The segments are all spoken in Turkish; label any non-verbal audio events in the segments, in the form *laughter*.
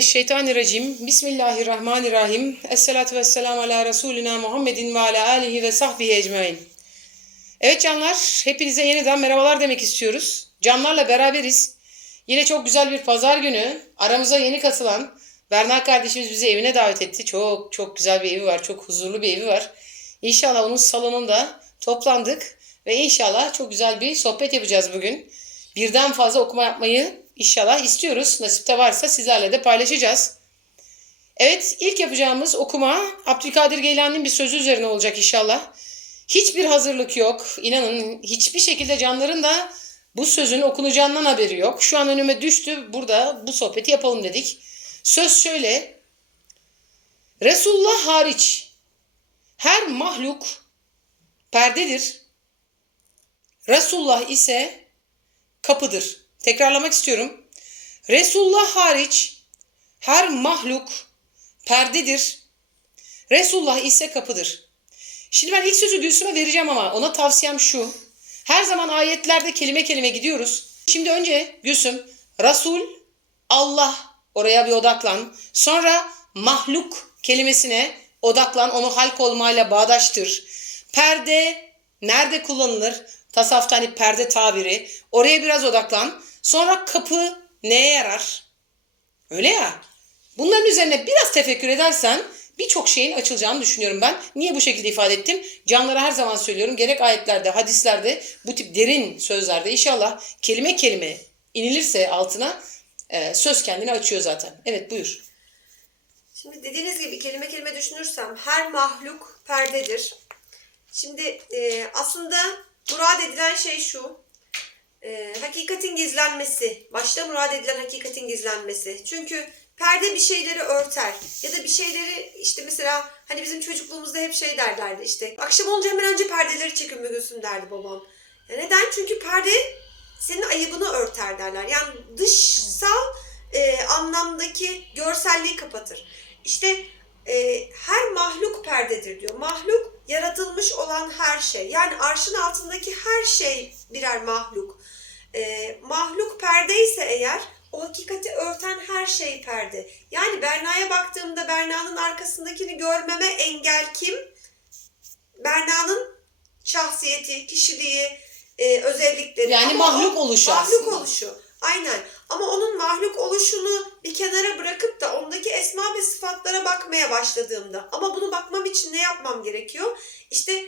Mineşşeytanirracim. Bismillahirrahmanirrahim. Esselatu vesselamu ala Resulina Muhammedin ve ala alihi ve sahbihi ecmain. Evet canlar, hepinize yeniden merhabalar demek istiyoruz. Canlarla beraberiz. Yine çok güzel bir pazar günü. Aramıza yeni katılan Berna kardeşimiz bizi evine davet etti. Çok çok güzel bir evi var, çok huzurlu bir evi var. İnşallah onun salonunda toplandık ve inşallah çok güzel bir sohbet yapacağız bugün. Birden fazla okuma yapmayı inşallah istiyoruz. Nasipte varsa sizlerle de paylaşacağız. Evet ilk yapacağımız okuma Abdülkadir Geylani'nin bir sözü üzerine olacak inşallah. Hiçbir hazırlık yok. İnanın hiçbir şekilde canların da bu sözün okunacağından haberi yok. Şu an önüme düştü. Burada bu sohbeti yapalım dedik. Söz şöyle. Resulullah hariç her mahluk perdedir. Resulullah ise kapıdır. Tekrarlamak istiyorum. Resulullah hariç her mahluk perdedir. Resulullah ise kapıdır. Şimdi ben ilk sözü Gülsüm'e vereceğim ama ona tavsiyem şu. Her zaman ayetlerde kelime kelime gidiyoruz. Şimdi önce Gülsüm, Resul, Allah oraya bir odaklan. Sonra mahluk kelimesine odaklan. Onu halk olmayla bağdaştır. Perde nerede kullanılır? Tasavvufta hani perde tabiri. Oraya biraz odaklan. Sonra kapı neye yarar? Öyle ya. Bunların üzerine biraz tefekkür edersen birçok şeyin açılacağını düşünüyorum ben. Niye bu şekilde ifade ettim? Canlara her zaman söylüyorum. Gerek ayetlerde, hadislerde, bu tip derin sözlerde inşallah kelime kelime inilirse altına e, söz kendini açıyor zaten. Evet buyur. Şimdi dediğiniz gibi kelime kelime düşünürsem her mahluk perdedir. Şimdi e, aslında murad edilen şey şu. E, hakikatin gizlenmesi. Başta murad edilen hakikatin gizlenmesi. Çünkü perde bir şeyleri örter. Ya da bir şeyleri işte mesela hani bizim çocukluğumuzda hep şey derlerdi işte. Akşam olunca hemen önce perdeleri çekin Mügülsüm derdi babam. Ya neden? Çünkü perde senin ayıbını örter derler. Yani dışsal e, anlamdaki görselliği kapatır. İşte e, her mahluk perdedir diyor. Mahluk yaratılmış olan her şey. Yani arşın altındaki her şey birer mahluk. E, mahluk perde ise eğer o hakikati örten her şey perde. Yani Berna'ya baktığımda Berna'nın arkasındakini görmeme engel kim? Berna'nın şahsiyeti, kişiliği, e, özellikleri. Yani Ama o- mahluk oluşu Mahluk aslında. oluşu. Aynen. Ama onun mahluk oluşunu bir kenara bırakıp da ondaki esma ve sıfatlara bakmaya başladığımda ama bunu bakmam için ne yapmam gerekiyor? İşte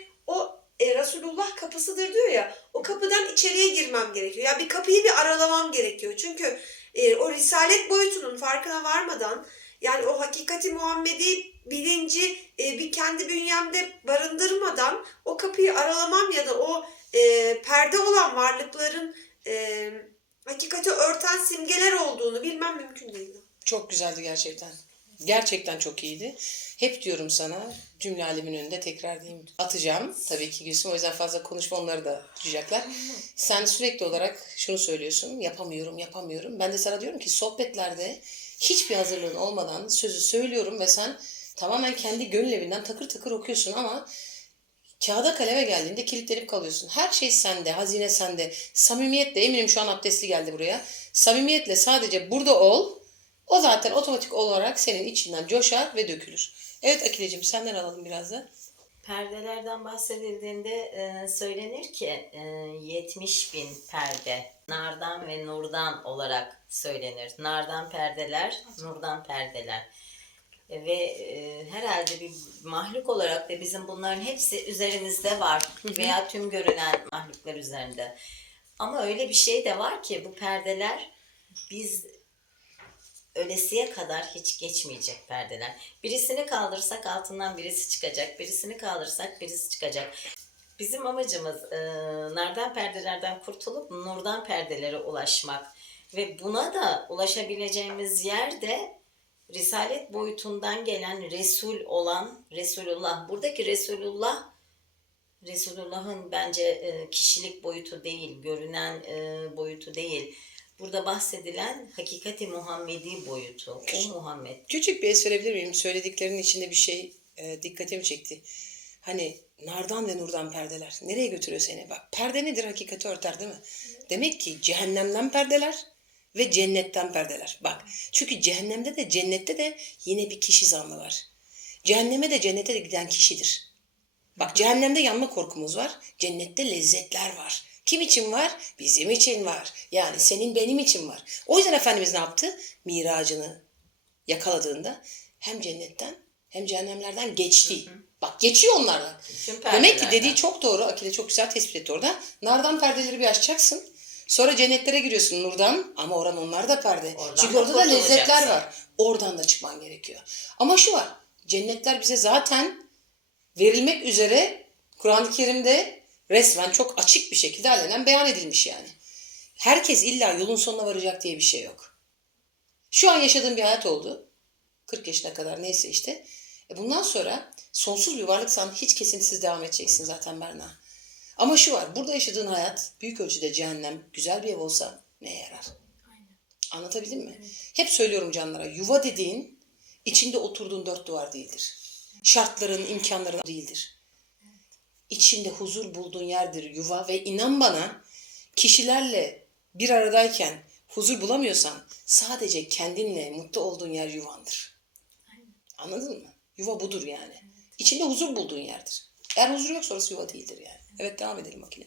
e, Resulullah kapısıdır diyor ya o kapıdan içeriye girmem gerekiyor. Ya bir kapıyı bir aralamam gerekiyor. Çünkü e, o risalet boyutunun farkına varmadan yani o hakikati Muhammedi bilinci e, bir kendi bünyemde barındırmadan o kapıyı aralamam ya da o e, perde olan varlıkların e, hakikati örten simgeler olduğunu bilmem mümkün değil. Çok güzeldi gerçekten. Gerçekten çok iyiydi. Hep diyorum sana cümle alemin önünde tekrar diyeyim. Atacağım tabii ki Gülsüm. O yüzden fazla konuşma onları da duyacaklar. *laughs* Sen sürekli olarak şunu söylüyorsun. Yapamıyorum, yapamıyorum. Ben de sana diyorum ki sohbetlerde hiçbir hazırlığın olmadan sözü söylüyorum ve sen tamamen kendi gönül evinden takır takır okuyorsun ama kağıda kaleme geldiğinde kilitlenip kalıyorsun. Her şey sende, hazine sende. Samimiyetle, eminim şu an abdestli geldi buraya. Samimiyetle sadece burada ol. O zaten otomatik olarak senin içinden coşar ve dökülür. Evet Akile'cim senden alalım biraz da. Perdelerden bahsedildiğinde e, söylenir ki e, 70 bin perde nardan ve nurdan olarak söylenir. Nardan perdeler, nurdan perdeler. E, ve e, herhalde bir mahluk olarak da bizim bunların hepsi üzerimizde var veya tüm görünen mahluklar üzerinde. Ama öyle bir şey de var ki bu perdeler biz ölesiye kadar hiç geçmeyecek perdeler. Birisini kaldırsak altından birisi çıkacak, birisini kaldırsak birisi çıkacak. Bizim amacımız e, nardan perdelerden kurtulup nurdan perdelere ulaşmak. Ve buna da ulaşabileceğimiz yer de Risalet boyutundan gelen Resul olan Resulullah. Buradaki Resulullah Resulullah'ın bence e, kişilik boyutu değil, görünen e, boyutu değil. Burada bahsedilen hakikati Muhammedi boyutu. O Muhammed. Küçük bir es verebilir miyim? Söylediklerinin içinde bir şey e, dikkatimi çekti. Hani nardan ve nurdan perdeler. Nereye götürüyor seni? Bak perde nedir? Hakikati örter değil mi? Demek ki cehennemden perdeler ve cennetten perdeler. Bak çünkü cehennemde de cennette de yine bir kişi zanlı var. Cehenneme de cennete de giden kişidir. Bak cehennemde yanma korkumuz var. Cennette lezzetler var. Kim için var? Bizim için var. Yani senin benim için var. O yüzden Efendimiz ne yaptı? Miracını yakaladığında hem cennetten hem cehennemlerden geçti. Bak geçiyor onlardan. Demek ki dediği çok doğru. Akile çok güzel tespit etti orada. Nardan perdeleri bir açacaksın. Sonra cennetlere giriyorsun nurdan ama oran onlar da perde. Oradan Çünkü da orada da lezzetler var. Oradan da çıkman gerekiyor. Ama şu var. Cennetler bize zaten verilmek üzere Kur'an-ı Kerim'de resmen çok açık bir şekilde alenen beyan edilmiş yani. Herkes illa yolun sonuna varacak diye bir şey yok. Şu an yaşadığın bir hayat oldu. 40 yaşına kadar neyse işte. E bundan sonra sonsuz bir varlıksan hiç kesintisiz devam edeceksin zaten Berna. Ama şu var. Burada yaşadığın hayat büyük ölçüde cehennem. Güzel bir ev olsa neye yarar? Anlatabildim mi? Hep söylüyorum canlara. Yuva dediğin içinde oturduğun dört duvar değildir. Şartların, imkanların değildir. İçinde huzur bulduğun yerdir yuva ve inan bana kişilerle bir aradayken huzur bulamıyorsan sadece kendinle mutlu olduğun yer yuvandır. Anladın mı? Yuva budur yani. İçinde huzur bulduğun yerdir. Eğer huzur yoksa orası yuva değildir yani. Evet devam edelim makine.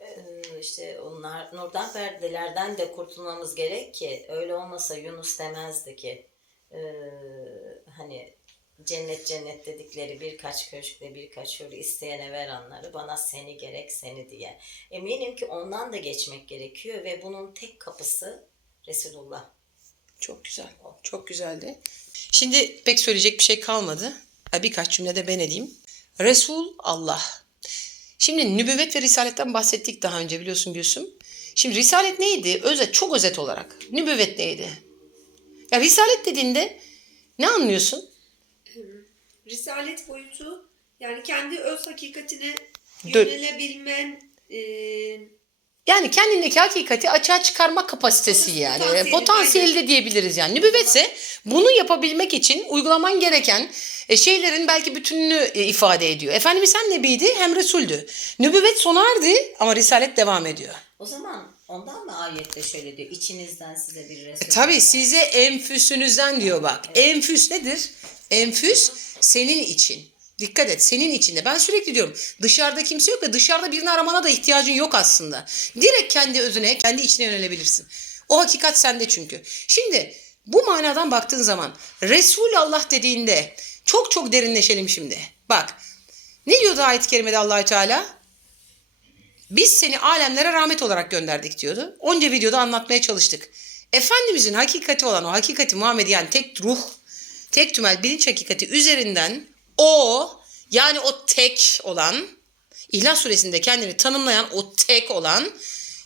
Ee, işte onlar nurdan perdelerden de kurtulmamız gerek ki öyle olmasa Yunus demezdi ki ee, hani cennet cennet dedikleri birkaç köşkte birkaç hür isteyene verenleri bana seni gerek seni diye. Eminim ki ondan da geçmek gerekiyor ve bunun tek kapısı Resulullah. Çok güzel. Çok güzeldi. Şimdi pek söyleyecek bir şey kalmadı. Birkaç cümlede ben edeyim. Resul Allah. Şimdi nübüvvet ve risaletten bahsettik daha önce biliyorsun Gülsüm. Şimdi risalet neydi? Özet, çok özet olarak. Nübüvvet neydi? Ya risalet dediğinde ne anlıyorsun? Risalet boyutu yani kendi öz hakikatine yönelebilmen e, Yani kendindeki hakikati açığa çıkarma kapasitesi yani. Potansiyeli, Potansiyeli de diyebiliriz yani. Nübüvvetse bunu yapabilmek için uygulaman gereken e, şeylerin belki bütününü e, ifade ediyor. Efendimiz hem nebiydi hem resuldü. Nübüvvet sona erdi ama risalet devam ediyor. O zaman ondan mı ayette şöyle diyor içinizden size bir Resul. E, Tabii gönderdi." size enfüsünüzden diyor bak. Enfüs nedir? Enfüs senin için. Dikkat et senin içinde. Ben sürekli diyorum dışarıda kimse yok ve dışarıda birini aramana da ihtiyacın yok aslında. Direkt kendi özüne, kendi içine yönelebilirsin. O hakikat sende çünkü. Şimdi bu manadan baktığın zaman Resulullah dediğinde çok çok derinleşelim şimdi. Bak ne diyordu ayet-i kerimede Allahü Teala? Biz seni alemlere rahmet olarak gönderdik diyordu. Onca videoda anlatmaya çalıştık. Efendimizin hakikati olan o hakikati Muhammed yani tek ruh, tek tümel bilinç hakikati üzerinden o yani o tek olan İhlas suresinde kendini tanımlayan o tek olan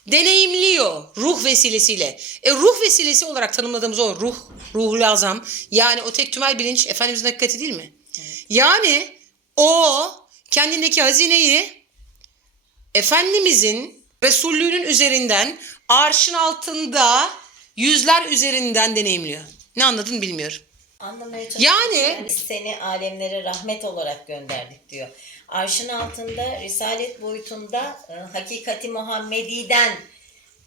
deneyimliyor ruh vesilesiyle. E ruh vesilesi olarak tanımladığımız o ruh, ruhul azam yani o tek tümel bilinç Efendimizin hakikati değil mi? Yani o kendindeki hazineyi Efendimizin Resullüğünün üzerinden arşın altında yüzler üzerinden deneyimliyor. Ne anladın bilmiyorum. Anlamaya Yani- Biz seni alemlere rahmet olarak gönderdik diyor. Arşın altında risalet boyutunda e, hakikati Muhammedi'den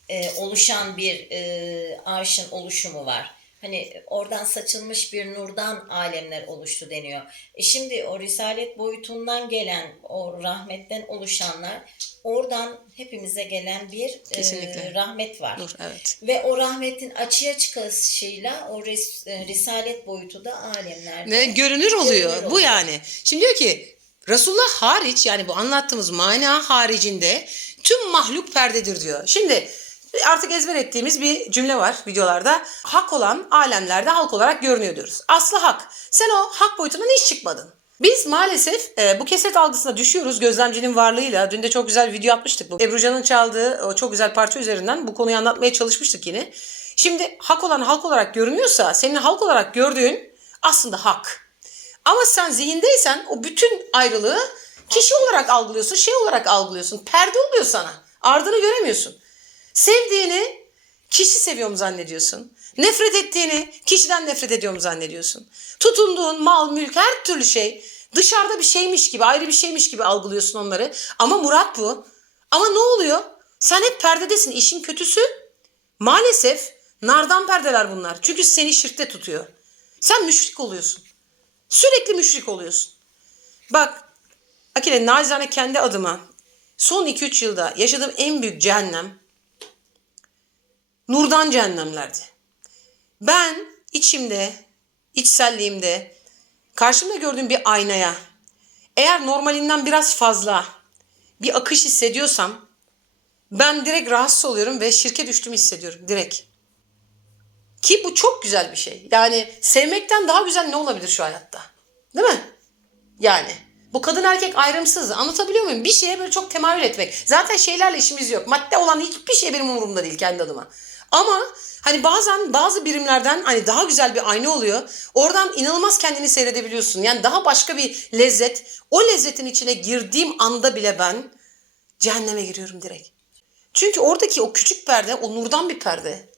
e, oluşan bir e, arşın oluşumu var. Hani oradan saçılmış bir nurdan alemler oluştu deniyor. E şimdi o risalet boyutundan gelen o rahmetten oluşanlar oradan hepimize gelen bir e, rahmet var. Dur evet. Ve o rahmetin açığa çıkışıyla o res, e, risalet boyutu da alemlerde. Ne görünür oluyor. Görünür Bu oluyor. yani. Şimdi diyor ki Resulullah hariç yani bu anlattığımız mana haricinde tüm mahluk perdedir diyor. Şimdi artık ezber ettiğimiz bir cümle var videolarda. Hak olan alemlerde halk olarak görünüyor diyoruz. Aslı hak. Sen o hak boyutundan hiç çıkmadın. Biz maalesef e, bu keset algısına düşüyoruz gözlemcinin varlığıyla. Dün de çok güzel video atmıştık bu. Ebru Can'ın çaldığı o çok güzel parça üzerinden bu konuyu anlatmaya çalışmıştık yine. Şimdi hak olan halk olarak görünüyorsa senin halk olarak gördüğün aslında hak. Ama sen zihindeysen o bütün ayrılığı kişi olarak algılıyorsun, şey olarak algılıyorsun. Perde oluyor sana. Ardını göremiyorsun. Sevdiğini kişi seviyorum zannediyorsun. Nefret ettiğini kişiden nefret ediyorum zannediyorsun. Tutunduğun mal, mülk, her türlü şey dışarıda bir şeymiş gibi, ayrı bir şeymiş gibi algılıyorsun onları. Ama Murat bu. Ama ne oluyor? Sen hep perdedesin. İşin kötüsü maalesef nardan perdeler bunlar. Çünkü seni şirkte tutuyor. Sen müşrik oluyorsun. Sürekli müşrik oluyorsun. Bak Akile nacizane kendi adıma son 2-3 yılda yaşadığım en büyük cehennem nurdan cehennemlerdi. Ben içimde, içselliğimde karşımda gördüğüm bir aynaya eğer normalinden biraz fazla bir akış hissediyorsam ben direkt rahatsız oluyorum ve şirke düştüğümü hissediyorum direkt. Ki bu çok güzel bir şey. Yani sevmekten daha güzel ne olabilir şu hayatta? Değil mi? Yani bu kadın erkek ayrımsız. Anlatabiliyor muyum? Bir şeye böyle çok temayül etmek. Zaten şeylerle işimiz yok. Madde olan hiçbir şey benim umurumda değil kendi adıma. Ama hani bazen bazı birimlerden hani daha güzel bir ayna oluyor. Oradan inanılmaz kendini seyredebiliyorsun. Yani daha başka bir lezzet. O lezzetin içine girdiğim anda bile ben cehenneme giriyorum direkt. Çünkü oradaki o küçük perde o nurdan bir perde.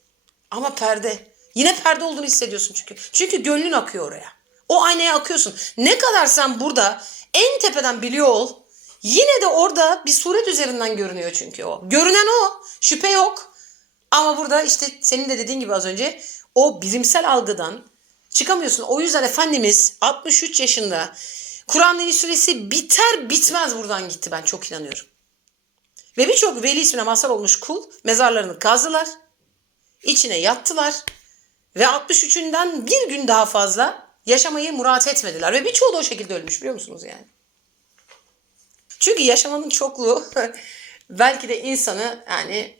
Ama perde. Yine perde olduğunu hissediyorsun çünkü. Çünkü gönlün akıyor oraya. O aynaya akıyorsun. Ne kadar sen burada en tepeden biliyor ol. Yine de orada bir suret üzerinden görünüyor çünkü o. Görünen o. Şüphe yok. Ama burada işte senin de dediğin gibi az önce o bilimsel algıdan çıkamıyorsun. O yüzden Efendimiz 63 yaşında Kur'an-ı suresi biter bitmez buradan gitti ben çok inanıyorum. Ve birçok veli ismine mazhar olmuş kul mezarlarını kazdılar. içine yattılar. Ve 63'ünden bir gün daha fazla yaşamayı murat etmediler. Ve birçoğu da o şekilde ölmüş biliyor musunuz yani? Çünkü yaşamanın çokluğu *laughs* belki de insanı yani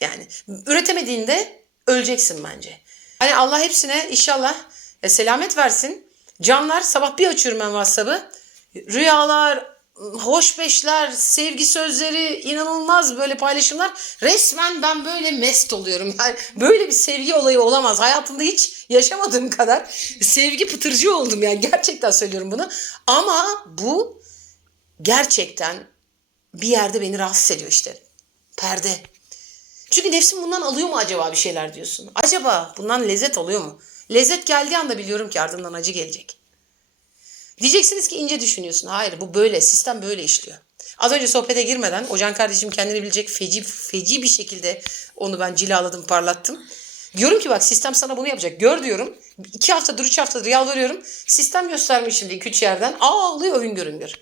yani üretemediğinde öleceksin bence. Hani Allah hepsine inşallah e, selamet versin. Canlar sabah bir açıyorum ben WhatsApp'ı. Rüyalar, hoşbeşler, sevgi sözleri, inanılmaz böyle paylaşımlar. Resmen ben böyle mest oluyorum. Yani böyle bir sevgi olayı olamaz. Hayatımda hiç yaşamadığım kadar sevgi pıtırcı oldum yani gerçekten söylüyorum bunu. Ama bu gerçekten bir yerde beni rahatsız ediyor işte. Perde. Çünkü nefsim bundan alıyor mu acaba bir şeyler diyorsun. Acaba bundan lezzet alıyor mu? Lezzet geldiği anda biliyorum ki ardından acı gelecek. Diyeceksiniz ki ince düşünüyorsun. Hayır bu böyle. Sistem böyle işliyor. Az önce sohbete girmeden Ocan kardeşim kendini bilecek feci, feci bir şekilde onu ben cilaladım, parlattım. Diyorum ki bak sistem sana bunu yapacak. Gör diyorum. İki haftadır, üç haftadır yalvarıyorum. Sistem göstermiş şimdi iki üç yerden. Ağlıyor hüngür hüngür.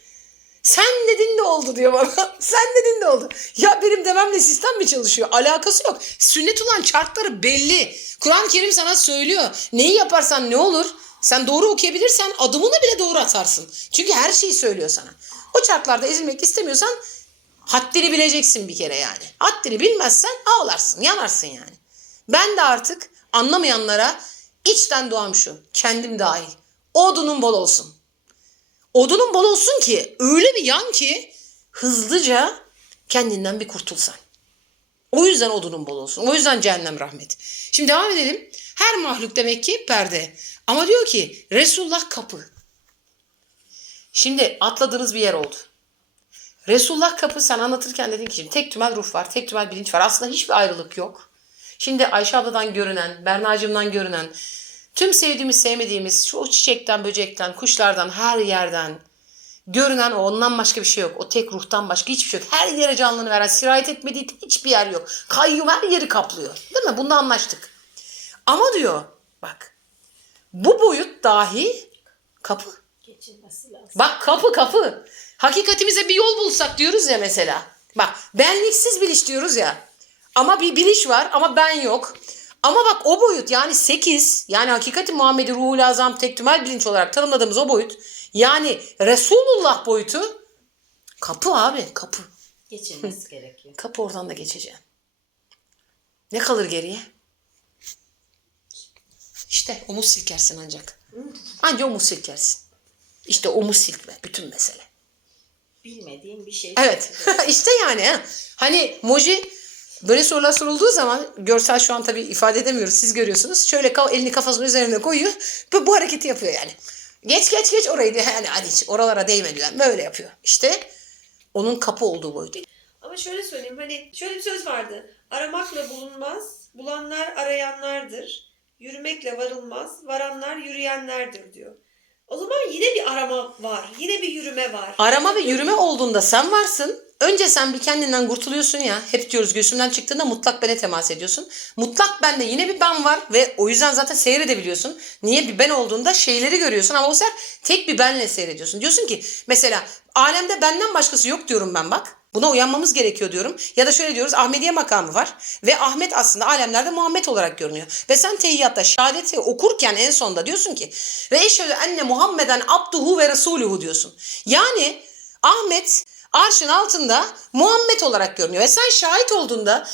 Sen dedin de oldu diyor bana. *laughs* Sen dedin de oldu. Ya benim dememle sistem mi çalışıyor? Alakası yok. Sünnet olan çarkları belli. Kur'an-ı Kerim sana söylüyor. Neyi yaparsan ne olur? Sen doğru okuyabilirsen adımını bile doğru atarsın. Çünkü her şeyi söylüyor sana. O çarklarda ezilmek istemiyorsan haddini bileceksin bir kere yani. Haddini bilmezsen ağlarsın, yanarsın yani. Ben de artık anlamayanlara içten doğam şu. Kendim dahil. Odunun bol olsun. Odunun bol olsun ki öyle bir yan ki hızlıca kendinden bir kurtulsan. O yüzden odunun bol olsun. O yüzden cehennem rahmet. Şimdi devam edelim. Her mahluk demek ki perde. Ama diyor ki Resulullah kapı. Şimdi atladığınız bir yer oldu. Resulullah kapı sen anlatırken dedin ki şimdi tek tümel ruh var, tek tümel bilinç var. Aslında hiçbir ayrılık yok. Şimdi Ayşe abladan görünen, Berna'cığımdan görünen, tüm sevdiğimiz sevmediğimiz şu o çiçekten, böcekten, kuşlardan, her yerden görünen o ondan başka bir şey yok. O tek ruhtan başka hiçbir şey yok. Her yere canlılığını veren, sirayet etmediği hiçbir yer yok. Kayyum her yeri kaplıyor. Değil mi? Bunda anlaştık. Ama diyor bak bu boyut dahi kapı. Geçilmesi lazım. Bak kapı kapı. Hakikatimize bir yol bulsak diyoruz ya mesela. Bak benliksiz biliş diyoruz ya. Ama bir biliş var ama ben yok. Ama bak o boyut yani 8 yani hakikati Muhammed'i ruhul azam tek tümel bilinç olarak tanımladığımız o boyut yani Resulullah boyutu kapı abi kapı. Geçilmesi gerekiyor. Kapı oradan da geçeceğim. Ne kalır geriye? İşte omuz silkersin ancak. Anca omuz silkersin. İşte o mu silme bütün mesele. Bilmediğim bir şey. Evet. *laughs* işte yani ha. Hani Moji böyle sorular sorulduğu zaman görsel şu an tabii ifade edemiyoruz. Siz görüyorsunuz. Şöyle elini kafasının üzerine koyuyor. Bu, bu hareketi yapıyor yani. Geç geç geç orayı diyor. Yani hadi hiç oralara değme diyor. Böyle yapıyor. İşte onun kapı olduğu boyutu. Ama şöyle söyleyeyim hani şöyle bir söz vardı. Aramakla bulunmaz, bulanlar arayanlardır. Yürümekle varılmaz, varanlar yürüyenlerdir diyor. O zaman yine bir arama var, yine bir yürüme var. Arama ve yürüme olduğunda sen varsın. Önce sen bir kendinden kurtuluyorsun ya. Hep diyoruz göğsümden çıktığında mutlak bene temas ediyorsun. Mutlak bende yine bir ben var ve o yüzden zaten seyredebiliyorsun. Niye bir ben olduğunda şeyleri görüyorsun ama o sefer tek bir benle seyrediyorsun. Diyorsun ki mesela alemde benden başkası yok diyorum ben bak. Buna uyanmamız gerekiyor diyorum. Ya da şöyle diyoruz Ahmediye makamı var. Ve Ahmet aslında alemlerde Muhammed olarak görünüyor. Ve sen teyyatta şehadeti okurken en sonda diyorsun ki ve eşhedü enne Muhammeden abduhu ve resuluhu diyorsun. Yani Ahmet arşın altında Muhammed olarak görünüyor. Ve sen şahit olduğunda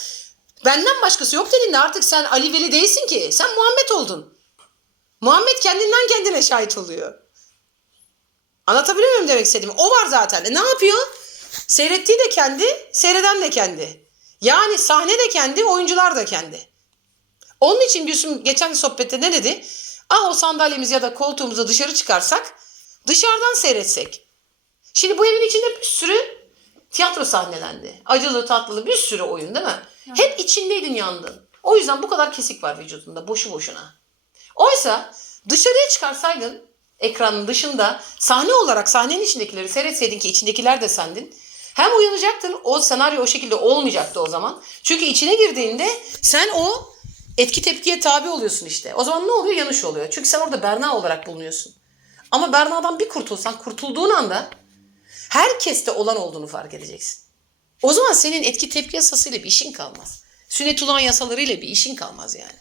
benden başkası yok dediğinde artık sen Ali Veli değilsin ki. Sen Muhammed oldun. Muhammed kendinden kendine şahit oluyor. Anlatabiliyor muyum demek istediğimi? O var zaten. E ne yapıyor? Seyrettiği de kendi, seyreden de kendi. Yani sahne de kendi, oyuncular da kendi. Onun için Gülsüm geçen sohbette ne dedi? Ah o sandalyemiz ya da koltuğumuzu dışarı çıkarsak, dışarıdan seyretsek. Şimdi bu evin içinde bir sürü tiyatro sahnelendi. Acılı tatlılı bir sürü oyun değil mi? Hep içindeydin yandın. O yüzden bu kadar kesik var vücudunda boşu boşuna. Oysa dışarıya çıkarsaydın ekranın dışında sahne olarak sahnenin içindekileri seyretseydin ki içindekiler de sendin. Hem uyanacaktın o senaryo o şekilde olmayacaktı o zaman. Çünkü içine girdiğinde sen o etki tepkiye tabi oluyorsun işte. O zaman ne oluyor? Yanlış oluyor. Çünkü sen orada Berna olarak bulunuyorsun. Ama Berna'dan bir kurtulsan kurtulduğun anda herkeste olan olduğunu fark edeceksin. O zaman senin etki tepki yasasıyla bir işin kalmaz. Sünnet ulan yasalarıyla bir işin kalmaz yani.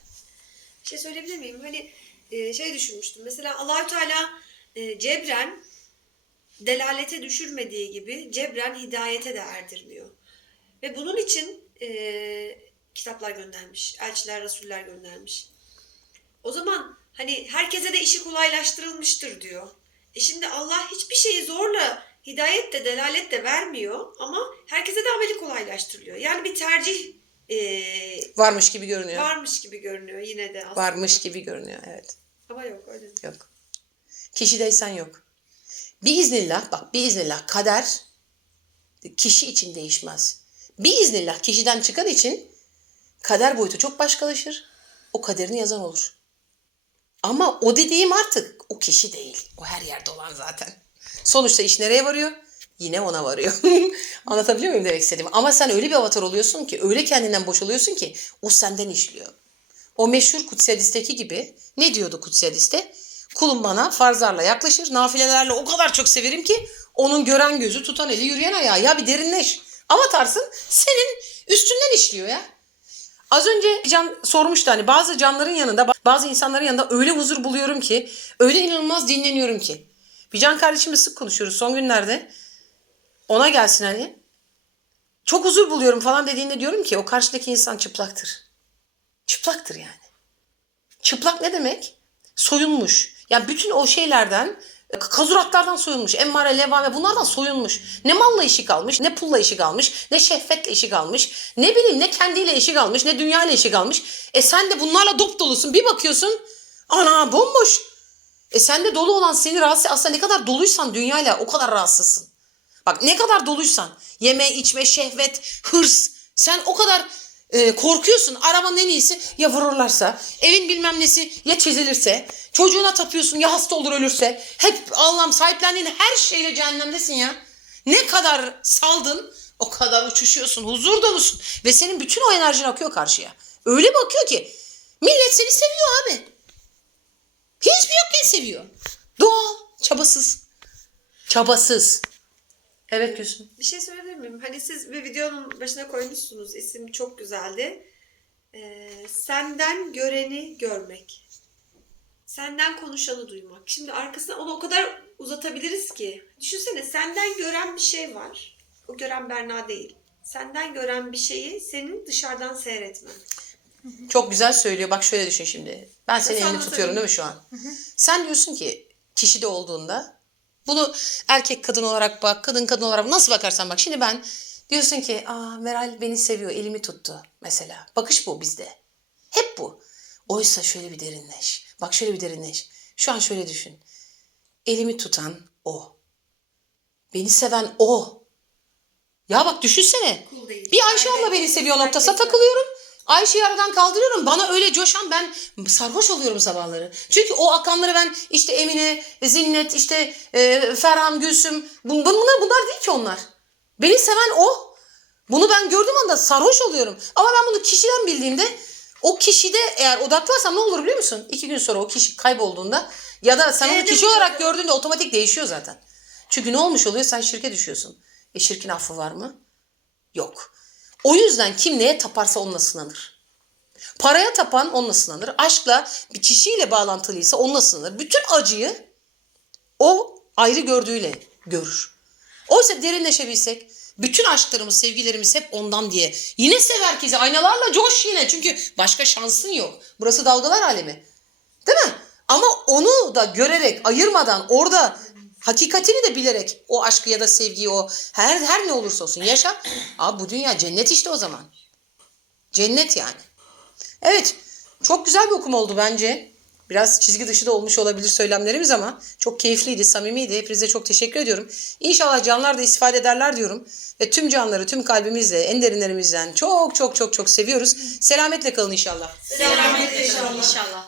Bir şey söyleyebilir miyim? Hani e, şey düşünmüştüm. Mesela Allahü Teala e, cebren delalete düşürmediği gibi cebren hidayete de erdirmiyor. Ve bunun için e, kitaplar göndermiş. Elçiler, rasuller göndermiş. O zaman hani herkese de işi kolaylaştırılmıştır diyor. E şimdi Allah hiçbir şeyi zorla hidayet de delalet de vermiyor ama herkese de ameli kolaylaştırılıyor. Yani bir tercih e, Varmış gibi görünüyor. varmış gibi görünüyor yine de aslında. Varmış gibi görünüyor evet. Ama yok öyle değil. Yok. Kişideysen yok. Biiznillah bak biiznillah kader kişi için değişmez. Biiznillah kişiden çıkan için kader boyutu çok başkalaşır. O kaderini yazan olur. Ama o dediğim artık o kişi değil. O her yerde olan zaten. Sonuçta iş nereye varıyor? Yine ona varıyor. *laughs* Anlatabiliyor muyum demek istediğimi? Ama sen öyle bir avatar oluyorsun ki, öyle kendinden boşalıyorsun ki o senden işliyor. O meşhur Kutsi Hadis'teki gibi ne diyordu Kutsi Hadis'te? Kulum bana farzlarla yaklaşır, nafilelerle o kadar çok severim ki onun gören gözü, tutan eli, yürüyen ayağı. Ya bir derinleş. Avatarsın senin üstünden işliyor ya. Az önce Can sormuştu hani bazı canların yanında, bazı insanların yanında öyle huzur buluyorum ki, öyle inanılmaz dinleniyorum ki. Bir Can kardeşimle sık konuşuyoruz son günlerde. Ona gelsin hani. Çok huzur buluyorum falan dediğinde diyorum ki o karşıdaki insan çıplaktır. Çıplaktır yani. Çıplak ne demek? Soyunmuş. Yani bütün o şeylerden, kazuratlardan soyunmuş. Emmare, levame bunlardan soyunmuş. Ne malla işi kalmış, ne pulla işi kalmış, ne şehvetle işi kalmış. Ne bileyim ne kendiyle işi kalmış, ne dünyayla işi kalmış. E sen de bunlarla dop dolusun. Bir bakıyorsun, ana bomboş. E sen de dolu olan seni rahatsız, aslında ne kadar doluysan dünyayla o kadar rahatsızsın. Bak ne kadar doluysan, yeme, içme, şehvet, hırs. Sen o kadar e, korkuyorsun. Arabanın en iyisi ya vururlarsa, evin bilmem nesi ya çizilirse, çocuğuna tapıyorsun ya hasta olur ölürse. Hep Allah'ım sahiplendiğin her şeyle cehennemdesin ya. Ne kadar saldın o kadar uçuşuyorsun, huzur dolusun. Ve senin bütün o enerjin akıyor karşıya. Öyle bakıyor ki millet seni seviyor abi. Hiçbir yokken seviyor. Doğal, çabasız. Çabasız. Evet Gülsüm. Bir şey söyleyebilir miyim? Hani siz bir videonun başına koymuşsunuz. İsim çok güzeldi. Ee, senden göreni görmek. Senden konuşanı duymak. Şimdi arkasına onu o kadar uzatabiliriz ki. Düşünsene senden gören bir şey var. O gören Berna değil. Senden gören bir şeyi senin dışarıdan seyretmen. Çok güzel söylüyor. Bak şöyle düşün şimdi. Ben senin Nasıl elini tutuyorum değil mi şu an? Sen diyorsun ki kişide olduğunda Bunu erkek kadın olarak bak, kadın kadın olarak nasıl bakarsan bak. Şimdi ben diyorsun ki aa Meral beni seviyor, elimi tuttu mesela. Bakış bu bizde. Hep bu. Oysa şöyle bir derinleş. Bak şöyle bir derinleş. Şu an şöyle düşün. Elimi tutan o. Beni seven o. Ya bak düşünsene. Cool. Bir Ayşe abla beni seviyor noktası herkese- takılıyorum. Ayşe'yi aradan kaldırıyorum. Bana öyle coşan ben sarhoş oluyorum sabahları. Çünkü o akanları ben işte Emine, Zinnet, işte e, Ferhan, Gülsüm. Bun, bun- bunlar, bunlar değil ki onlar. Beni seven o. Bunu ben gördüğüm anda sarhoş oluyorum. Ama ben bunu kişiden bildiğimde o kişide eğer odaklarsam ne olur biliyor musun? İki gün sonra o kişi kaybolduğunda ya da sen onu Evde kişi olarak gördüğünde otomatik değişiyor zaten. Çünkü ne olmuş oluyor? Sen şirke düşüyorsun. E şirkin affı var mı? Yok. O yüzden kim neye taparsa onunla sınanır. Paraya tapan onunla sınanır. Aşkla bir kişiyle bağlantılıysa onunla sınanır. Bütün acıyı o ayrı gördüğüyle görür. Oysa derinleşebilsek bütün aşklarımız, sevgilerimiz hep ondan diye. Yine sev herkesi. Aynalarla coş yine. Çünkü başka şansın yok. Burası dalgalar alemi. Değil mi? Ama onu da görerek, ayırmadan orada hakikatini de bilerek o aşkı ya da sevgiyi o her her ne olursa olsun yaşa. Abi bu dünya cennet işte o zaman. Cennet yani. Evet. Çok güzel bir okum oldu bence. Biraz çizgi dışı da olmuş olabilir söylemlerimiz ama çok keyifliydi, samimiydi. Hepinize çok teşekkür ediyorum. İnşallah canlar da istifade ederler diyorum. Ve tüm canları tüm kalbimizle, en derinlerimizden çok çok çok çok seviyoruz. Selametle kalın inşallah. Selametle inşallah. İnşallah.